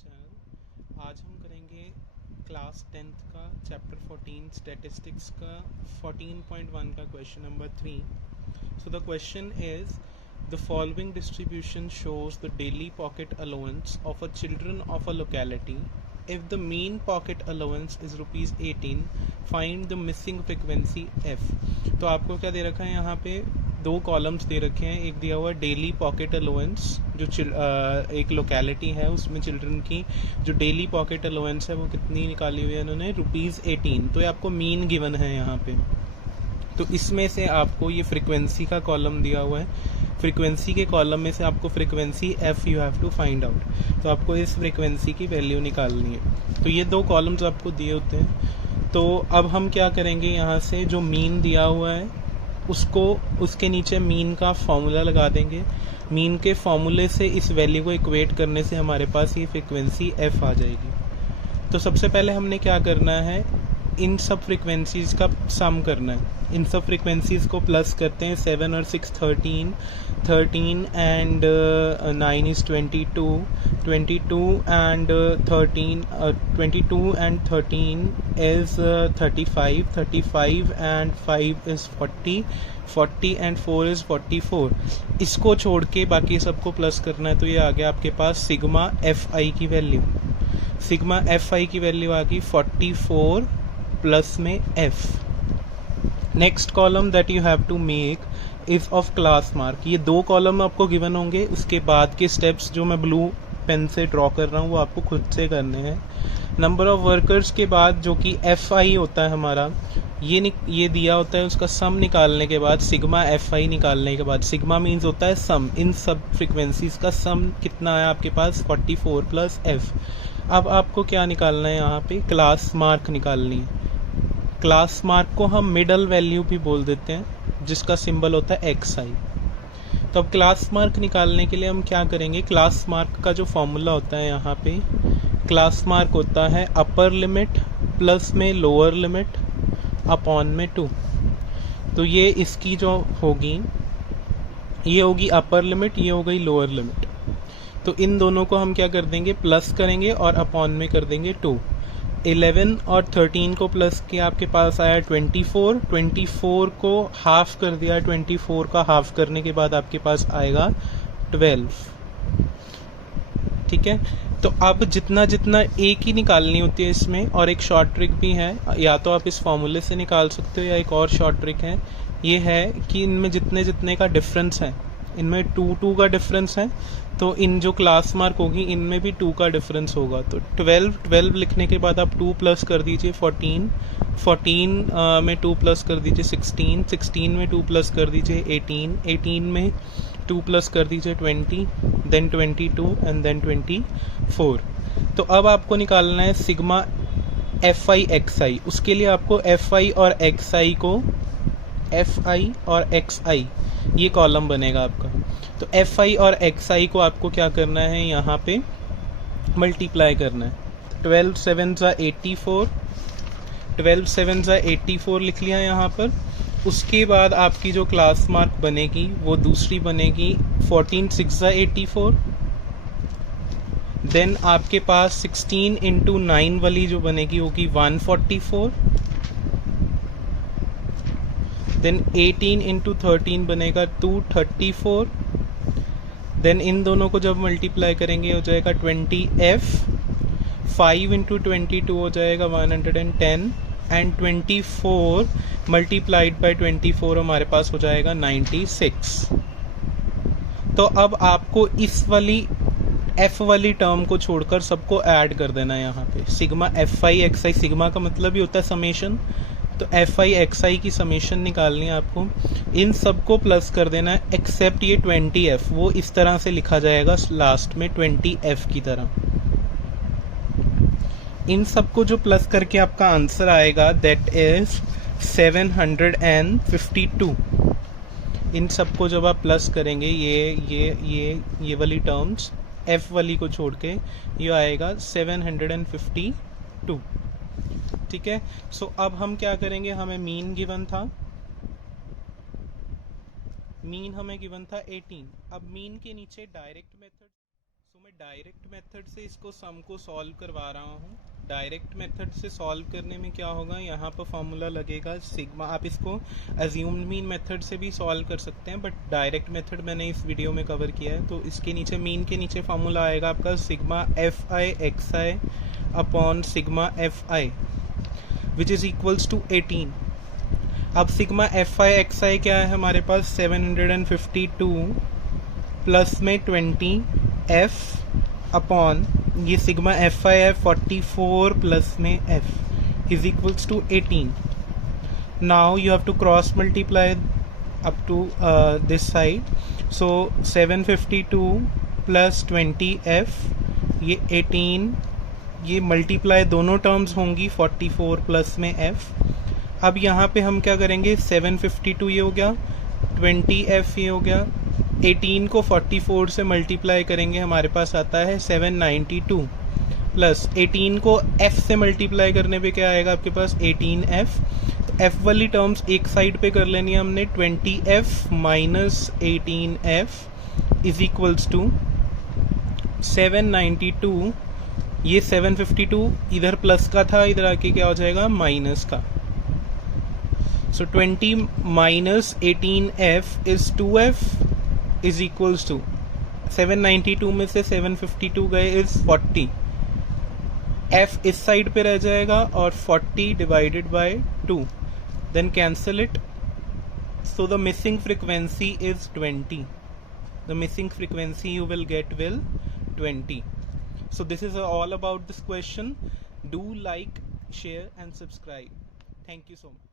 Channel. आज हम करेंगे क्लास 10th का चैप्टर 14 स्टैटिस्टिक्स का 14.1 का question number 3। So the question is the following distribution shows the daily pocket allowance of a children of a locality. If the mean pocket allowance is ₹18, find the missing frequency F. तो आपको क्या दे रखा है, यहाँ पे दो columns दे रखे हैं। एक दिया हुआ डेली पॉकेट अलाउंस, जो एक लोकेलिटी है उसमें चिल्ड्रन की जो डेली पॉकेट अलाउंस है वो कितनी निकाली हुई है इन्होंने, ₹18। तो ये आपको मीन गिवन है यहाँ पे। तो इसमें से आपको ये फ्रिक्वेंसी का कॉलम दिया हुआ है, फ्रिक्वेंसी के कॉलम में से आपको frequency F you have to find out. तो आपको इस फ्रिक्वेंसी की वैल्यू निकालनी है। तो ये दो कॉलम्स आपको दिए होते हैं। तो अब हम क्या करेंगे, यहाँ से जो मीन दिया हुआ है उसको उसके नीचे मीन का फॉर्मूला लगा देंगे। मीन के फॉर्मूले से इस वैल्यू को इक्वेट करने से हमारे पास ये फ्रिक्वेंसी एफ आ जाएगी। तो सबसे पहले हमने क्या करना है, इन सब फ्रिक्वेंसीज का सम करना है। इन सब फ्रिक्वेंसीज को प्लस करते हैं। 7 और 6 13, 13 and 9 is 22, 22 and 13, 22 and 13 is 35, 35 and 5 is 40, 40 and 4 is 44। इसको छोड़ के बाकी सबको प्लस करना है। तो ये आ गया आपके पास सिग्मा एफ आई की वैल्यू। सिग्मा एफ आई की वैल्यू आ गई 44 प्लस में F. Next column that you have to make is of class mark. ये दो कॉलम आपको गिवन होंगे, उसके बाद के स्टेप्स जो मैं ब्लू पेन से ड्रॉ कर रहा हूँ वो आपको खुद से करने हैं। नंबर ऑफ वर्कर्स के बाद जो कि एफ आई होता है हमारा, ये दिया होता है। उसका सम निकालने के बाद, सिग्मा एफ आई निकालने के बाद, सिग्मा मीन्स होता है सम। इन सब फ्रिक्वेंसीज का सम कितना है आपके पास, 44 प्लस एफ। अब आपको क्या निकालना है, यहाँ पे क्लास मार्क निकालनी है। क्लास मार्क को हम मिडल वैल्यू भी बोल देते हैं, जिसका सिंबल होता है एक्स आई। तो अब क्लास मार्क निकालने के लिए हम क्या करेंगे, क्लास मार्क का जो फॉर्मूला होता है यहाँ पे, क्लास मार्क होता है अपर लिमिट प्लस में लोअर लिमिट अपॉन में 2। तो ये इसकी जो होगी, ये होगी अपर लिमिट, ये हो गई लोअर लिमिट। तो इन दोनों को हम क्या कर देंगे, प्लस करेंगे और अपॉन में कर देंगे 2। 11 और 13 को प्लस किया, आपके पास आया 24। 24 को हाफ कर दिया, 24 का हाफ करने के बाद आपके पास आएगा 12। ठीक है। तो अब जितना जितना एक ही निकालनी होती है इसमें, और एक शॉर्ट ट्रिक भी है, या तो आप इस फॉर्मूले से निकाल सकते हो या एक और शॉर्ट ट्रिक है, ये है कि इनमें जितने जितने का डिफरेंस है, इनमें 2 का डिफरेंस है, तो इन जो क्लास मार्क होगी इनमें भी 2 का डिफरेंस होगा। तो 12 लिखने के बाद आप 2 प्लस कर दीजिए 14, 14 में 2 प्लस कर दीजिए 16, 16 में 2 प्लस कर दीजिए 18, 18 में 2 प्लस कर दीजिए 20, देन 22 एंड देन 24। तो अब आपको निकालना है सिग्मा एफ आई एक्स आई। उसके लिए आपको एफ आई और एक्स आई को, एफ आई और एक्स आई ये कॉलम बनेगा आपका। तो एफ आई और एक्स आई को आपको क्या करना है, यहाँ पे मल्टीप्लाई करना है। 12 7 84, 12 7 84 लिख लिया यहाँ पर। उसके बाद आपकी जो क्लास मार्क बनेगी वो दूसरी बनेगी 14 6 84। देन आपके पास 16 इंटू 9 वाली जो बनेगी होगी 144। देन 18 इंटू 13 बनेगा 234। देन इन दोनों को जब मल्टीप्लाई करेंगे हो जाएगा 20f। 5 इंटू 22 हो जाएगा 110 एंड 24 मल्टीप्लाइड बाई 24 हमारे पास हो जाएगा 96। तो अब आपको इस वाली एफ वाली टर्म को छोड़कर सबको ऐड कर देना है यहाँ पे। Sigma F I X I, sigma का मतलब ही होता है समेशन, तो एफ आई एक्स आई की समेशन निकालनी है आपको। इन सबको प्लस कर देना है एक्सेप्ट ये 20f, वो इस तरह से लिखा जाएगा लास्ट में 20f की तरह। इन सबको जो प्लस करके आपका आंसर आएगा दैट इज 752। इन सबको जब आप प्लस करेंगे, ये वाली टर्म्स f वाली को छोड़ के, ये आएगा 752। ठीक है। सो अब हम क्या करेंगे, हमें मीन गिवन था, मीन हमें गिवन था 18। अब मीन के नीचे डायरेक्ट मेथड मैं डायरेक्ट मेथड से इसको सम को सॉल्व करवा रहा हूँ। डायरेक्ट मेथड से सॉल्व करने में क्या होगा, यहाँ पर फॉर्मूला लगेगा सिग्मा। आप इसको अज्यूम्ड मीन मेथड से भी सॉल्व कर सकते हैं, बट डायरेक्ट मेथड मैंने इस वीडियो में कवर किया है। तो इसके नीचे मीन के नीचे फॉर्मूला आएगा आपका sigma F I X I upon sigma F I which is equals to 18। अब sigma F I X I क्या है हमारे पास, 752 प्लस में 20 एफ अपॉन ये सिग्मा एफ आई है 44 प्लस में F is equals to 18। Now you have to cross multiply up to this side, so 752 plus 20 F, ये 18, ये मल्टीप्लाई दोनों टर्म्स होंगी 44 प्लस में एफ। अब यहाँ पे हम क्या करेंगे, 752 ये हो गया, 20 एफ ये हो गया, 18 को 44 से मल्टीप्लाई करेंगे, हमारे पास आता है 792 प्लस 18 को f से मल्टीप्लाई करने पे क्या आएगा आपके पास, 18f। तो f वाली टर्म्स एक साइड पे कर लेनी है हमने, 20f minus 18f is equals to 792। ये 752 इधर प्लस का था, इधर आके क्या हो जाएगा माइनस का। So 20 minus 18f is 2f is equals to 792 में से 752 गए इज 40। f इस साइड पे रह जाएगा और 40 divided by 2, then cancel it. So the missing frequency is 20। The missing frequency you will get will 20. So this is all about this question. Do like, share and subscribe. Thank you so much.